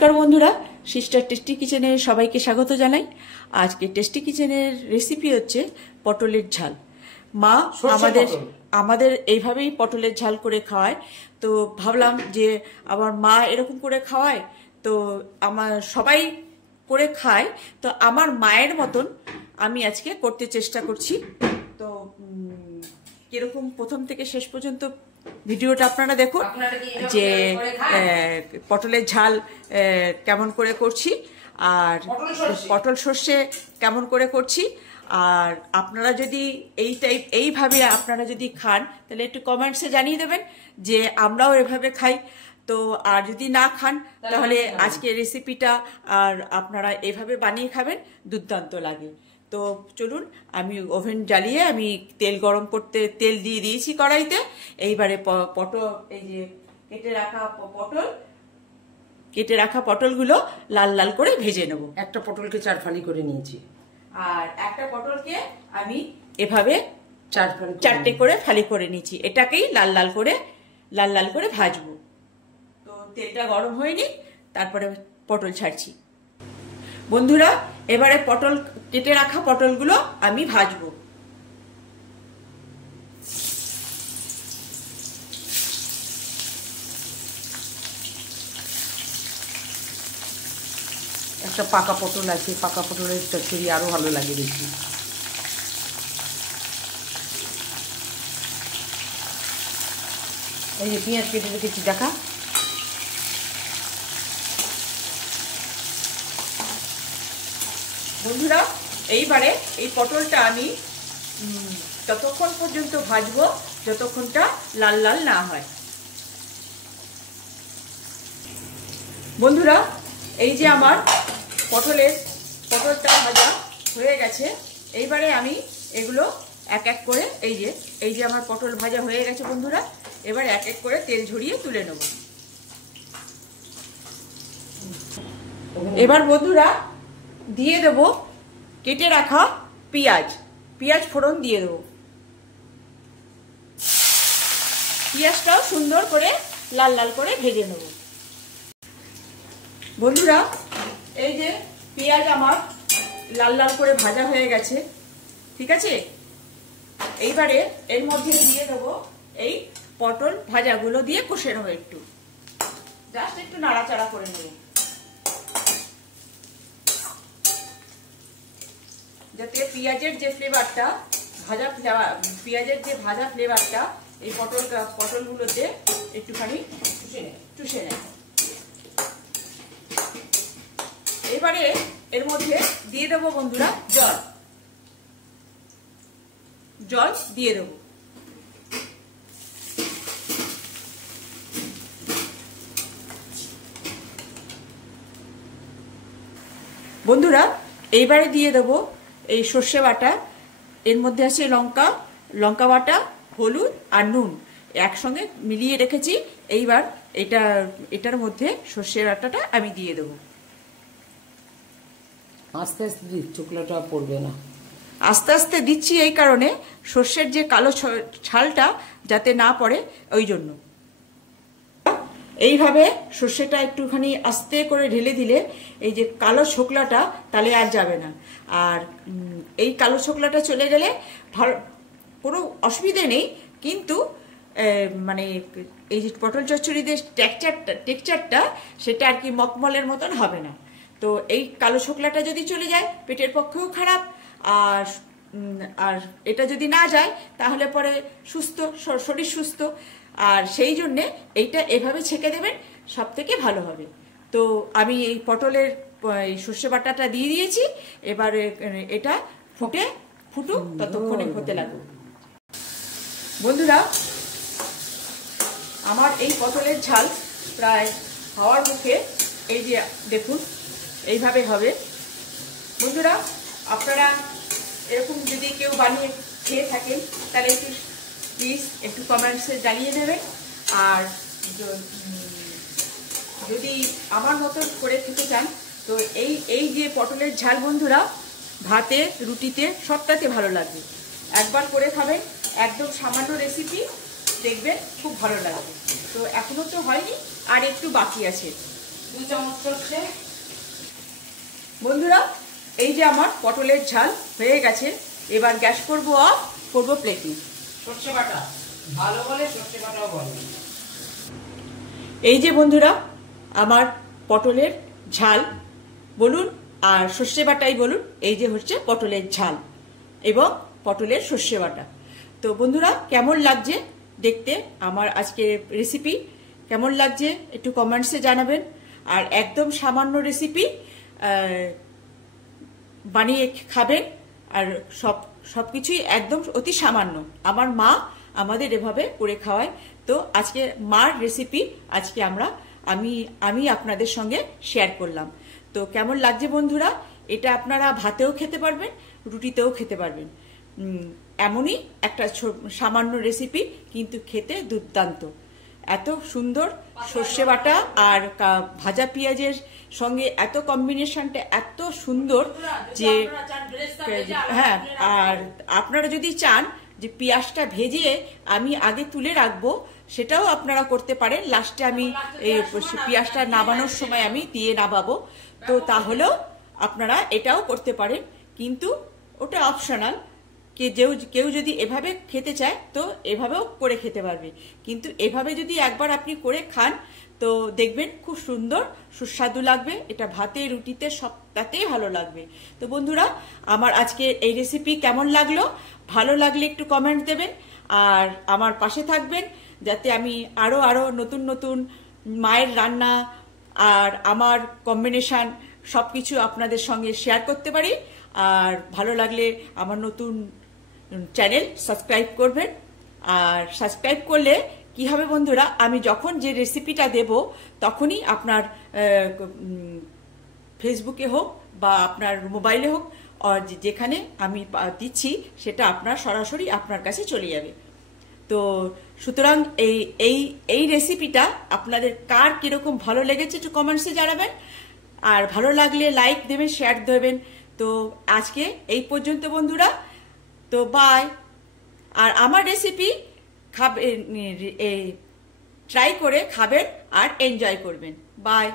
নমস্কার বন্ধুরা, sister tasty কিচেনে সবাইকে স্বাগত জানাই। আজকে টেস্টি কিচেনের রেসিপি হচ্ছে পটলের ঝাল। মা আমাদের এইভাবেই পটলের ঝাল করে খাওয়ায়, তো ভাবলাম যে আমার মা এরকম করে খাওয়ায়, তো আমার সবাই করে খায়, তো আমার মায়ের মতন আমি আজকে করতে চেষ্টা করছি। তো কিরকম প্রথম থেকে শেষ পর্যন্ত ভিডিওটা আপনারা দেখুন যে পটলের ঝাল কেমন করে করছি আর পটল সর্ষে কেমন করে করছি। আর আপনারা যদি এইভাবে আপনারা যদি খান তাহলে একটু কমেন্টসে জানিয়ে দেবেন যে আমরাও এভাবে খাই। তো আর যদি না খান তাহলে আজকে রেসিপিটা আর আপনারা এভাবে বানিয়ে খাবেন, দুর্দান্ত লাগে। তো চলুন, আমি ওভেন জ্বালিয়ে আমি তেল গরম করতে তেল দিয়ে দিয়েছি কড়াইতে। এইবারে পটল, এই যে কেটে রাখা পটলগুলো লাল লাল করে ভেজে নেব। একটা পটলকে 4 ফালি করে নিয়েছি, আর একটা পটলকে আমি এভাবে 4 করে ফালি করে নিয়েছি। এটাকেই লাল লাল করে ভাজবো। তো তেলটা গরম হয়নি, তারপরে পটল ছাড়ছি। বন্ধুরা, এবারে কেটে রাখা পটলগুলো আমি ভাজবো। একটা পাকা পটল আছে, পাকা পটলের চচ্চড়ি আরো ভালো লাগে বেশি। এই যে পেঁয়াজ কেটে রেখেছি, দেখা। বন্ধুরা, এইবারে এই পটলটা আমি ততক্ষণ পর্যন্ত ভাজবো যতক্ষণটা লাল লাল না হয়। বন্ধুরা, এই যে আমার পটলটা ভাজা হয়ে গেছে। এইবারে আমি এগুলো এক এক করে এই যে আমার পটল ভাজা হয়ে গেছে বন্ধুরা, এবার এক এক করে তেল ঝরিয়ে তুলে নেব। এবার বন্ধুরা দিয়ে দেব কেটে রাখা পেঁয়াজ ফোড়ন দিয়ে দেব। পেঁয়াজটাও সুন্দর করে লাল লাল করে ভেজে নেব। বন্ধুরা, এই যে পেঁয়াজ আমার লাল লাল করে ভাজা হয়ে গেছে, ঠিক আছে। এইবারে এর মধ্যে দিয়ে দেবো এই পটল ভাজাগুলো দিয়ে কষে নেবো, জাস্ট একটু নাড়াচাড়া করে নেব, যাতে পেঁয়াজের যে ভাজা ফ্লেভারটা এই পটলগুলোতে একটুখানি চুষে নেয়। এবারে এর মধ্যে দিয়ে দেবো বন্ধুরা জল দিয়ে দেবো। বন্ধুরা, এইবারে দিয়ে দেবো এই সর্ষে বাটা। এর মধ্যে আছে লঙ্কা বাটা, হলুদ আর নুন একসঙ্গে মিলিয়ে রেখেছি। এইবার এটার মধ্যে সর্ষে বাটাটা আমি দিয়ে দেবো। আস্তে আস্তে চোখলাটা পড়বে না। আস্তে আস্তে দিচ্ছি এই কারণে, সর্ষের যে কালো ছালটা যাতে না পড়ে, ওই জন্য। এইভাবে সর্ষেটা একটুখানি আস্তে করে ঢেলে দিলে এই যে কালো ছোকলাটা তাহলে আর যাবে না। আর এই কালো ছোকলাটা চলে গেলে কোনো অসুবিধে নেই, কিন্তু মানে এই যে পটল চচ্চড়িদের টেক্সচারটা সেটা আর কি মকমলের মতন হবে না। তো এই কালো ছোকলাটা যদি চলে যায় পেটের পক্ষেও খারাপ, আর এটা যদি না যায় তাহলে পরে শরীর সুস্থ। আর সেই জন্যে এইটা এভাবে ছেঁকে দেবেন, সব থেকে ভালো হবে। তো আমি এই পটলের সর্ষে বাটাটা দিয়ে দিয়েছি। এবারে এটা ফুটুক, ততক্ষণে হতে লাগবে। বন্ধুরা, আমার এই পটলের ঝাল প্রায় হওয়ার মুখে। এই যে দেখুন, এইভাবে হবে। বন্ধুরা, আপনারা এরকম যদি কেউ বানিয়ে খেয়ে থাকেন তাহলে প্লিজ একটু কমেন্টসে জানিয়ে দেবেন। আর যদি আমার মতো করে খেতে চান তো এই যে পটলের ঝাল বন্ধুরা, ভাতে, রুটিতে সবটাতে ভালো লাগবে। একবার করে খাবেন, একদম সামান্য রেসিপি, দেখবেন খুব ভালো লাগবে। তো এখনো তো হয়নি, আর একটু বাকি আছে। 2 চামচ সরষে। বন্ধুরা, এই যে আমার পটলের ঝাল হয়ে গেছে। এবার গ্যাস করবো অফ, করবো প্লেটিং। সরষে বাটা ভালো বলে, সরষে বাটাও বলে। এই যে বন্ধুরা, আমার পটলের ঝাল বলুন আর সর্ষে বাটাই বলুন, এই যে হচ্ছে পটলের ঝাল এবং পটলের সর্ষে বাটা। তো বন্ধুরা, কেমন লাগছে দেখতে আমার আজকের রেসিপি? কেমন লাগছে একটু কমেন্টসে জানাবেন। আর একদম সামান্য রেসিপি, বানিয়ে খাবেন। আর সবকিছুই একদম অতি সামান্য। আমার মা আমাদের এভাবে করে খাওয়ায়। তো আজকে মার রেসিপি আজকে আমি আপনাদের সঙ্গে শেয়ার করলাম। তো কেমন লাগছে বন্ধুরা? এটা আপনারা ভাতেও খেতে পারবেন, রুটিতেও খেতে পারবেন। এমনই একটা সামান্য রেসিপি, কিন্তু খেতে দুর্দান্ত। এত সুন্দর সর্ষে বাটা আর ভাজা পেঁয়াজের সঙ্গে এত কম্বিনেশনটা এত সুন্দর যে হ্যাঁ। আর আপনারা যদি চান যে পেঁয়াজটা ভেজে আমি আগে তুলে রাখবো, সেটাও আপনারা করতে পারেন। লাস্টে আমি এই পেঁয়াজটা নামানোর সময় আমি দিয়ে নামাবো, তো তাহলেও আপনারা এটাও করতে পারেন। কিন্তু ওটা অপশনাল। কেউ যদি এভাবে খেতে চায় তো এভাবেও করে খেতে পারবে। কিন্তু এভাবে যদি একবার আপনি করে খান তো দেখবেন খুব সুন্দর সুস্বাদু লাগবে। এটা ভাতে রুটিতে সবটাতেই ভালো লাগবে। তো বন্ধুরা, আমার আজকে এই রেসিপি কেমন লাগলো? ভালো লাগলে একটু কমেন্ট দেবেন আর আমার পাশে থাকবেন, যাতে আমি আরো নতুন নতুন মায়ের রান্না আর আমার কম্বিনেশন সবকিছু আপনাদের সঙ্গে শেয়ার করতে পারি। আর ভালো লাগলে আমার নতুন চ্যানেল সাবস্ক্রাইব করবেন। আর সাবস্ক্রাইব করলে কি হবে বন্ধুরা, আমি যখন যে রেসিপিটা দেব তখনই আপনার ফেসবুকে হোক বা আপনার মোবাইলে হোক, আর যেখানে আমি দিচ্ছি সেটা আপনার সরাসরি আপনার কাছে চলে যাবে। তো সুতরাং এই রেসিপিটা আপনাদের কার কিরকম ভালো লেগেছে একটু কমেন্টসে জানাবেন। আর ভালো লাগলে লাইক দেবেন, শেয়ার দেবেন। তো আজকে এই পর্যন্ত বন্ধুরা, তো বাই। আর আমার রেসিপি ট্রাই করে খাবেন আর এনজয় করবেন। বাই।